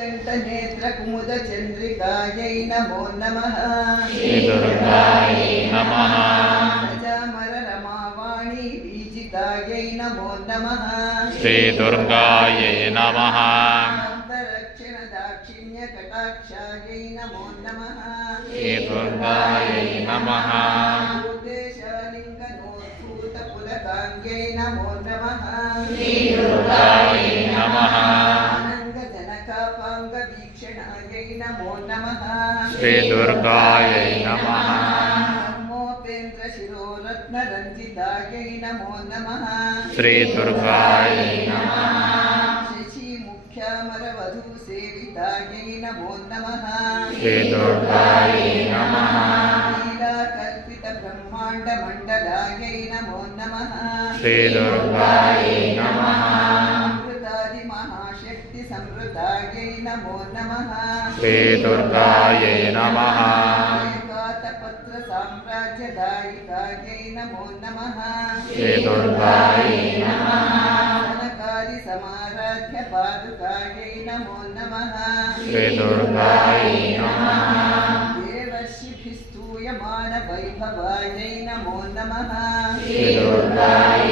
कण्ठनेत्रकुमुदचन्द्रिकायै नमो नमः श्रीदुर्गायै नमः प्रजामररमावाणी बीजितायै नमो नमः श्रीदुर्गायै नमः अन्तरक्षणदाक्षिण्यकटाक्षायै नमो नमः श्रीदुर्गायै नमः भूतेशालिङ्गनोद्भूतपुलकाङ्ग्यै नमो नमः श्रीदुर्गायै अनङ्गजनकापाङ्गवीक्षणायै नमो नमः। श्रीदुर्गायै नमः ब्रह्मोपेन्द्रशिरोरत्नरञ्जितायै नमो नमः श्रीदुर्गायै नमः। शशीमुख्यामरवधूसेवितायै नमो नमः श्रीदुर्गायै नमः। लीलाकल्पितब्रह्माण्डमण्डलायै नमो नमः श्रीदुर्गायै नमो नमः। श्रीदुर्गायै नमः। नमो नमः। श्रीदुर्गायै नमः। समाराध्य पादुकायै नमो नमः। श्रीदुर्गायै नमः। नमो नमः। श्रीदुर्गायै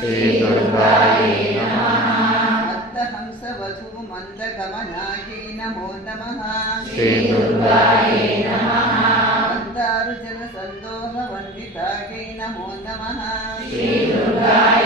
श्रीदुर्गायै नमः मन्दहंसवधूमन्दगमनायै नमो नमः श्रीदुर्गायै मन्दारुजनसन्दोहवन्दितायै नमो नमः श्रीदुर्गायै